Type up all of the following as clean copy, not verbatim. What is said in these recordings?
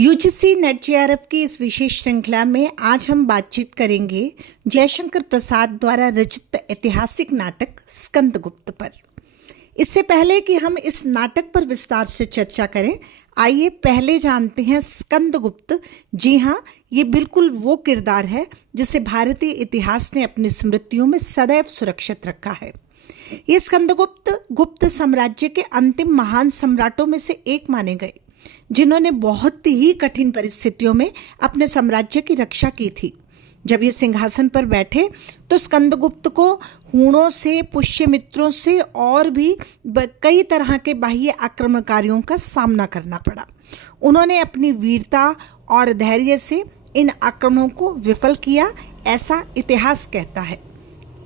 UGC net JRF की इस विशेष श्रृंखला में आज हम बातचीत करेंगे जयशंकर प्रसाद द्वारा रचित ऐतिहासिक नाटक स्कंदगुप्त पर। इससे पहले कि हम इस नाटक पर विस्तार से चर्चा करें, आइए पहले जानते हैं स्कंदगुप्त। जी हाँ, ये बिल्कुल वो किरदार है जिसे भारतीय इतिहास ने अपनी स्मृतियों में सदैव सुरक्षित रखा है। ये स्कंदगुप्त गुप्त साम्राज्य के अंतिम महान सम्राटों में से एक माने गए, जिन्होंने बहुत ही कठिन परिस्थितियों में अपने साम्राज्य की रक्षा की थी। जब ये सिंहासन पर बैठे तो स्कंदगुप्त को हूणों से, पुष्यमित्रों से और भी कई तरह के बाह्य आक्रमणकारियों का सामना करना पड़ा। उन्होंने अपनी वीरता और धैर्य से इन आक्रमणों को विफल किया, ऐसा इतिहास कहता है।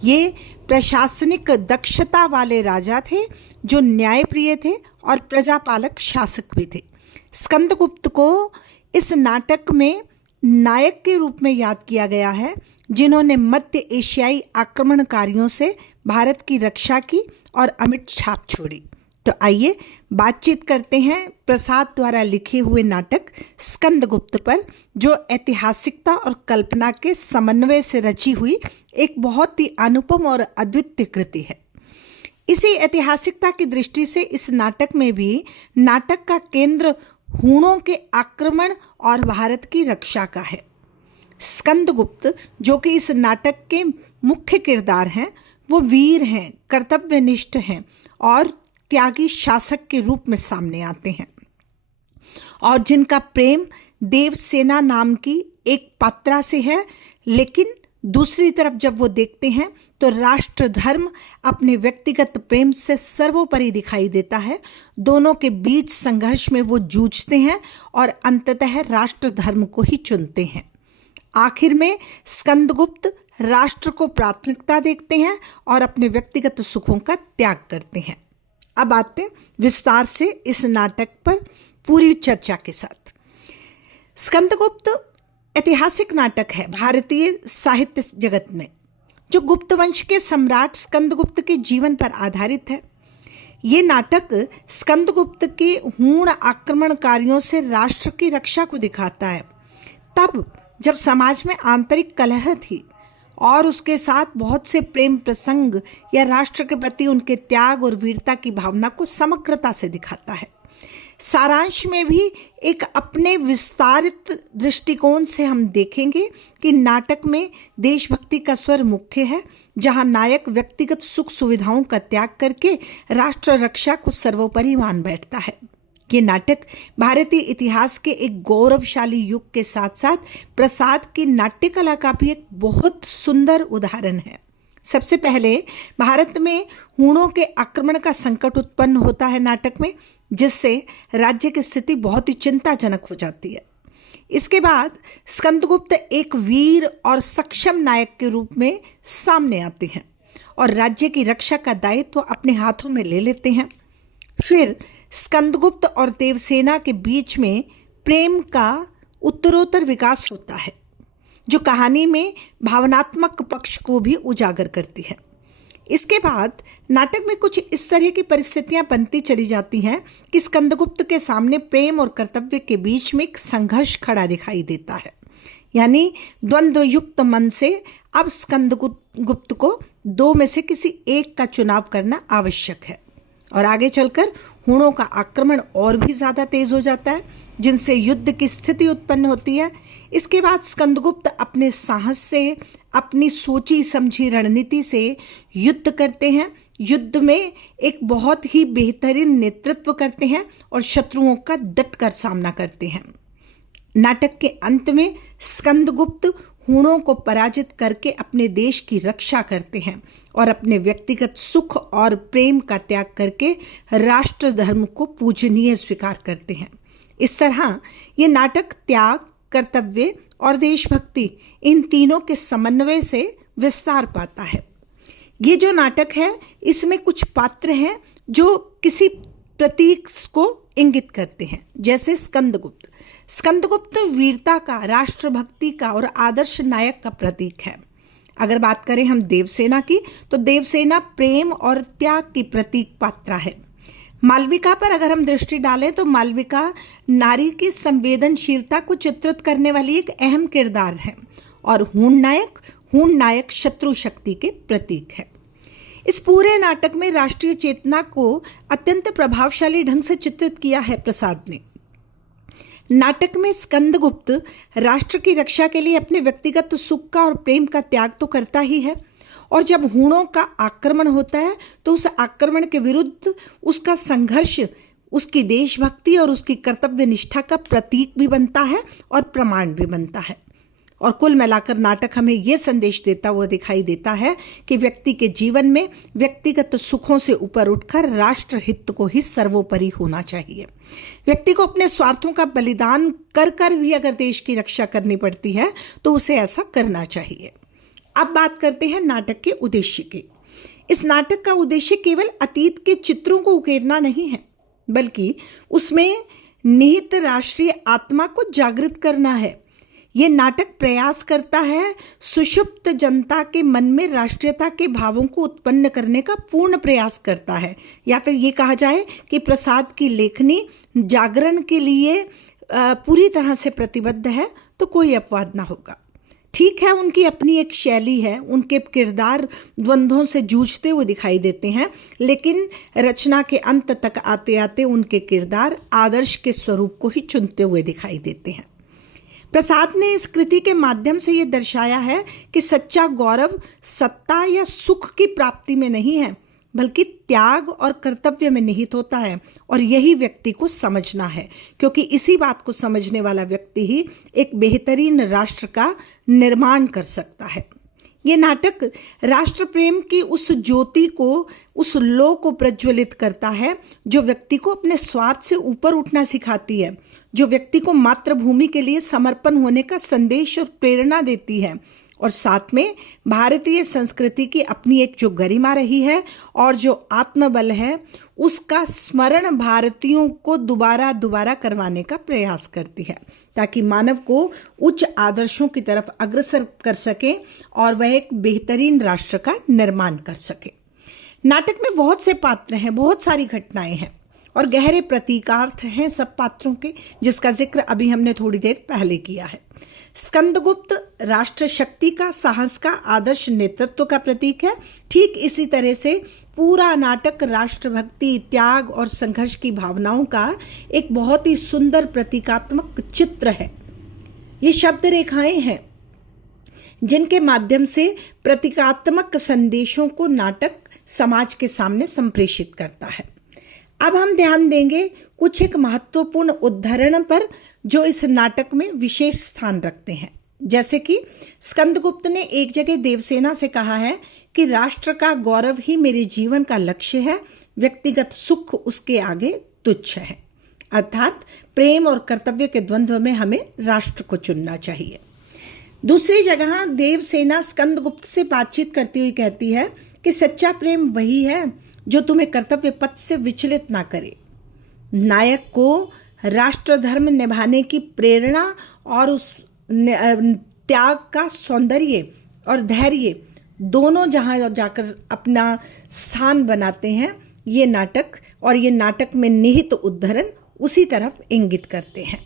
ये प्रशासनिक दक्षता वाले राजा थे जो न्यायप्रिय थे और प्रजापालक शासक भी थे। स्कंदगुप्त को इस नाटक में नायक के रूप में याद किया गया है, जिन्होंने मध्य एशियाई आक्रमणकारियों से भारत की रक्षा की और अमिट छाप छोड़ी। तो आइए बातचीत करते हैं प्रसाद द्वारा लिखे हुए नाटक स्कंदगुप्त पर, जो ऐतिहासिकता और कल्पना के समन्वय से रची हुई एक बहुत ही अनुपम और अद्वितीय कृति है। इसी ऐतिहासिकता की दृष्टि से इस नाटक में भी नाटक का केंद्र हूणों के आक्रमण और भारत की रक्षा का है। स्कंदगुप्त, जो कि इस नाटक के मुख्य किरदार हैं, वो वीर हैं, कर्तव्यनिष्ठ हैं और त्यागी शासक के रूप में सामने आते हैं, और जिनका प्रेम देवसेना नाम की एक पात्रा से है। लेकिन दूसरी तरफ जब वो देखते हैं तो राष्ट्र धर्म अपने व्यक्तिगत प्रेम से सर्वोपरि दिखाई देता है। दोनों के बीच संघर्ष में वो जूझते हैं और अंततः राष्ट्र धर्म को ही चुनते हैं। आखिर में स्कंदगुप्त राष्ट्र को प्राथमिकता देखते हैं और अपने व्यक्तिगत सुखों का त्याग करते हैं। अब आते हैं विस्तार से इस नाटक पर पूरी चर्चा के साथ। स्कंदगुप्त ऐतिहासिक नाटक है भारतीय साहित्य जगत में, जो गुप्त वंश के सम्राट स्कंदगुप्त के जीवन पर आधारित है। ये नाटक स्कंदगुप्त के हूण आक्रमणकारियों से राष्ट्र की रक्षा को दिखाता है, तब जब समाज में आंतरिक कलह थी, और उसके साथ बहुत से प्रेम प्रसंग या राष्ट्र के प्रति उनके त्याग और वीरता की भावना को समग्रता से दिखाता है। सारांश में भी एक अपने विस्तारित दृष्टिकोण से हम देखेंगे कि नाटक में देशभक्ति का स्वर मुख्य है, जहां नायक व्यक्तिगत सुख सुविधाओं का त्याग करके राष्ट्र रक्षा को सर्वोपरि मान बैठता है। ये नाटक भारतीय इतिहास के एक गौरवशाली युग के साथ साथ प्रसाद की नाट्य कला का भी एक बहुत सुंदर उदाहरण है। सबसे पहले भारत में हूणों के आक्रमण का संकट उत्पन्न होता है नाटक में, जिससे राज्य की स्थिति बहुत ही चिंताजनक हो जाती है। इसके बाद स्कंदगुप्त एक वीर और सक्षम नायक के रूप में सामने आते हैं और राज्य की रक्षा का दायित्व अपने हाथों में ले लेते हैं। फिर स्कंदगुप्त और देवसेना के बीच में प्रेम का उत्तरोत्तर विकास होता है, जो कहानी में भावनात्मक पक्ष को भी उजागर करती है। इसके बाद नाटक में कुछ इस तरह की परिस्थितियां बनती चली जाती हैं कि स्कंदगुप्त के सामने प्रेम और कर्तव्य के बीच में एक संघर्ष खड़ा दिखाई देता है। यानी द्वंद्वयुक्त मन से अब स्कंदगुप्त को दो में से किसी एक का चुनाव करना आवश्यक है, और आगे चलकर हूणों का आक्रमण और भी ज़्यादा तेज हो जाता है, जिनसे युद्ध की स्थिति उत्पन्न होती है। इसके बाद स्कंदगुप्त अपने साहस से, अपनी सोची समझी रणनीति से युद्ध करते हैं। युद्ध में एक बहुत ही बेहतरीन नेतृत्व करते हैं और शत्रुओं का डटकर सामना करते हैं। नाटक के अंत में स्कंदगुप्त हूणों को पराजित करके अपने देश की रक्षा करते हैं और अपने व्यक्तिगत सुख और प्रेम का त्याग करके राष्ट्र धर्म को पूजनीय स्वीकार करते हैं। इस तरह ये नाटक त्याग, कर्तव्य और देशभक्ति, इन तीनों के समन्वय से विस्तार पाता है। ये जो नाटक है, इसमें कुछ पात्र हैं जो किसी प्रतीक को इंगित करते हैं, जैसे स्कंदगुप्त। स्कंदगुप्त वीरता का, राष्ट्रभक्ति का और आदर्श नायक का प्रतीक है। अगर बात करें हम देवसेना की, तो देवसेना प्रेम और त्याग की प्रतीक पात्रा है। मालविका पर अगर हम दृष्टि डालें तो मालविका नारी की संवेदनशीलता को चित्रित करने वाली एक अहम किरदार है और हूण नायक शत्रु शक्ति के प्रतीक है। इस पूरे नाटक में राष्ट्रीय चेतना को अत्यंत प्रभावशाली ढंग से चित्रित किया है प्रसाद ने। नाटक में स्कंदगुप्त राष्ट्र की रक्षा के लिए अपने व्यक्तिगत सुख का और प्रेम का त्याग तो करता ही है, और जब हूणों का आक्रमण होता है तो उस आक्रमण के विरुद्ध उसका संघर्ष उसकी देशभक्ति और उसकी कर्तव्य निष्ठा का प्रतीक भी बनता है और प्रमाण भी बनता है। और कुल मिलाकर नाटक हमें यह संदेश देता हुआ दिखाई देता है कि व्यक्ति के जीवन में व्यक्तिगत सुखों से ऊपर उठकर राष्ट्र हित को ही सर्वोपरि होना चाहिए। व्यक्ति को अपने स्वार्थों का बलिदान कर कर भी अगर देश की रक्षा करनी पड़ती है तो उसे ऐसा करना चाहिए। अब बात करते हैं नाटक के उद्देश्य की। इस नाटक का उद्देश्य केवल अतीत के चित्रों को उकेरना नहीं है, बल्कि उसमें निहित राष्ट्रीय आत्मा को जागृत करना है। ये नाटक प्रयास करता है सुषुप्त जनता के मन में राष्ट्रीयता के भावों को उत्पन्न करने का पूर्ण प्रयास करता है, या फिर ये कहा जाए कि प्रसाद की लेखनी जागरण के लिए पूरी तरह से प्रतिबद्ध है, तो कोई अपवाद ना होगा। ठीक है, उनकी अपनी एक शैली है, उनके किरदार द्वंद्वों से जूझते हुए दिखाई देते हैं, लेकिन रचना के अंत तक आते आते उनके किरदार आदर्श के स्वरूप को ही चुनते हुए दिखाई देते हैं। प्रसाद ने इस कृति के माध्यम से ये दर्शाया है कि सच्चा गौरव सत्ता या सुख की प्राप्ति में नहीं है, बल्कि त्याग और कर्तव्य में निहित होता है, और यही व्यक्ति को समझना है, क्योंकि इसी बात को समझने वाला व्यक्ति ही एक बेहतरीन राष्ट्र का निर्माण कर सकता है। ये नाटक राष्ट्र प्रेम की उस ज्योति को, उस लो को प्रज्वलित करता है जो व्यक्ति को अपने स्वार्थ से ऊपर उठना सिखाती है, जो व्यक्ति को मातृभूमि के लिए समर्पण होने का संदेश और प्रेरणा देती है, और साथ में भारतीय संस्कृति की अपनी एक जो गरिमा रही है और जो आत्मबल है उसका स्मरण भारतीयों को दोबारा दोबारा करवाने का प्रयास करती है, ताकि मानव को उच्च आदर्शों की तरफ अग्रसर कर सके और वह एक बेहतरीन राष्ट्र का निर्माण कर सके। नाटक में बहुत से पात्र हैं, बहुत सारी घटनाएं हैं और गहरे प्रतीकार्थ हैं सब पात्रों के, जिसका जिक्र अभी हमने थोड़ी देर पहले किया है। स्कंदगुप्त राष्ट्र शक्ति का, साहस का, आदर्श नेतृत्व का प्रतीक है। ठीक इसी तरह से पूरा नाटक राष्ट्रभक्ति, त्याग और संघर्ष की भावनाओं का एक बहुत ही सुंदर प्रतीकात्मक चित्र है। ये शब्द रेखाएं हैं जिनके माध्यम से प्रतीकात्मक संदेशों को नाटक समाज के सामने संप्रेषित करता है। अब हम ध्यान देंगे कुछ एक महत्वपूर्ण उदाहरण पर जो इस नाटक में विशेष स्थान रखते हैं। जैसे कि स्कंदगुप्त ने एक जगह देवसेना से कहा है कि राष्ट्र का गौरव ही मेरे जीवन का लक्ष्य है, व्यक्तिगत सुख उसके आगे तुच्छ है। अर्थात प्रेम और कर्तव्य के द्वंद्व में हमें राष्ट्र को चुनना चाहिए। दूसरी जगह देवसेना स्कंदगुप्त से बातचीत करती हुई कहती है कि सच्चा प्रेम वही है जो तुम्हें कर्तव्य पथ से विचलित ना करे। नायक को राष्ट्र धर्म निभाने की प्रेरणा और उस त्याग का सौंदर्य और धैर्य दोनों जहाँ जाकर अपना स्थान बनाते हैं, ये नाटक और ये नाटक में निहित उद्धरण उसी तरफ इंगित करते हैं।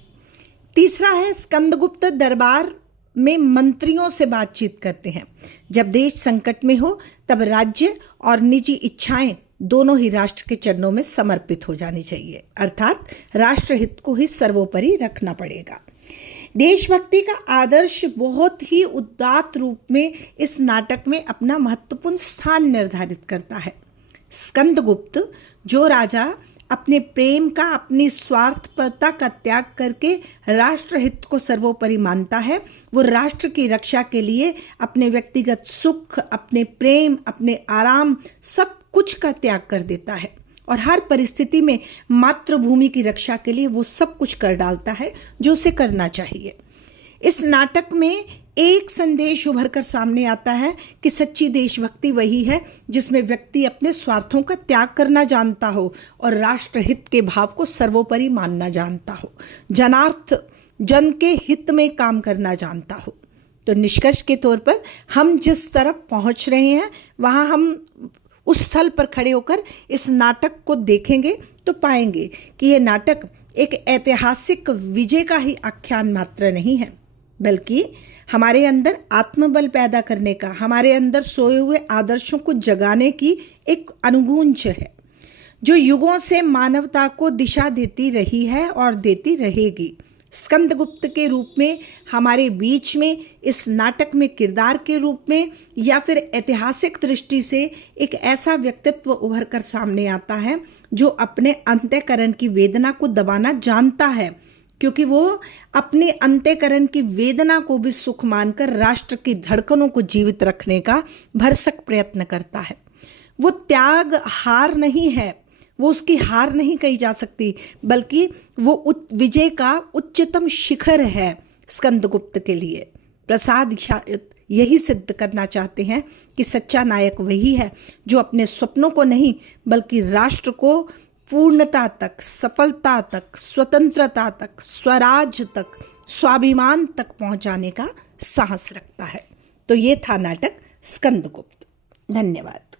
तीसरा है, स्कंदगुप्त दरबार में मंत्रियों से बातचीत करते हैं। जब देश संकट में हो तब राज्य और निजी इच्छाएं दोनों ही राष्ट्र के चरणों में समर्पित हो जानी चाहिए, अर्थात राष्ट्रहित को ही सर्वोपरि रखना पड़ेगा। देशभक्ति का आदर्श बहुत ही उदात्त रूप में इस नाटक में अपना महत्वपूर्ण स्थान निर्धारित करता है। स्कंदगुप्त जो राजा अपने प्रेम का, अपनी स्वार्थपरता का त्याग करके राष्ट्रहित को सर्वोपरि मानता है, वो राष्ट्र की रक्षा के लिए अपने व्यक्तिगत सुख, अपने प्रेम, अपने आराम सब कुछ का त्याग कर देता है और हर परिस्थिति में मातृभूमि की रक्षा के लिए वो सब कुछ कर डालता है जो उसे करना चाहिए। इस नाटक में एक संदेश उभर कर सामने आता है कि सच्ची देशभक्ति वही है जिसमें व्यक्ति अपने स्वार्थों का त्याग करना जानता हो और राष्ट्रहित के भाव को सर्वोपरि मानना जानता हो, जन के हित में काम करना जानता हो। तो निष्कर्ष के तौर पर हम जिस तरफ पहुंच रहे हैं वहां हम उस स्थल पर खड़े होकर इस नाटक को देखेंगे तो पाएंगे कि यह नाटक एक ऐतिहासिक विजय का ही आख्यान मात्र नहीं है, बल्कि हमारे अंदर आत्मबल पैदा करने का, हमारे अंदर सोए हुए आदर्शों को जगाने की एक अनुगूंज है, जो युगों से मानवता को दिशा देती रही है और देती रहेगी। स्कंदगुप्त के रूप में हमारे बीच में इस नाटक में किरदार के रूप में या फिर ऐतिहासिक दृष्टि से एक ऐसा व्यक्तित्व उभर कर सामने आता है जो अपने अंतःकरण की वेदना को दबाना जानता है, क्योंकि वो अपने अंतःकरण की वेदना को भी सुख मानकर राष्ट्र की धड़कनों को जीवित रखने का भरसक प्रयत्न करता है। वो त्याग हार नहीं है, वो उसकी हार नहीं कही जा सकती, बल्कि वो विजय का उच्चतम शिखर है स्कंदगुप्त के लिए। प्रसाद शायद यही सिद्ध करना चाहते हैं कि सच्चा नायक वही है जो अपने सपनों को नहीं बल्कि राष्ट्र को पूर्णता तक, सफलता तक, स्वतंत्रता तक, स्वराज तक, स्वाभिमान तक पहुंचाने का साहस रखता है। तो ये था नाटक स्कंदगुप्त। धन्यवाद।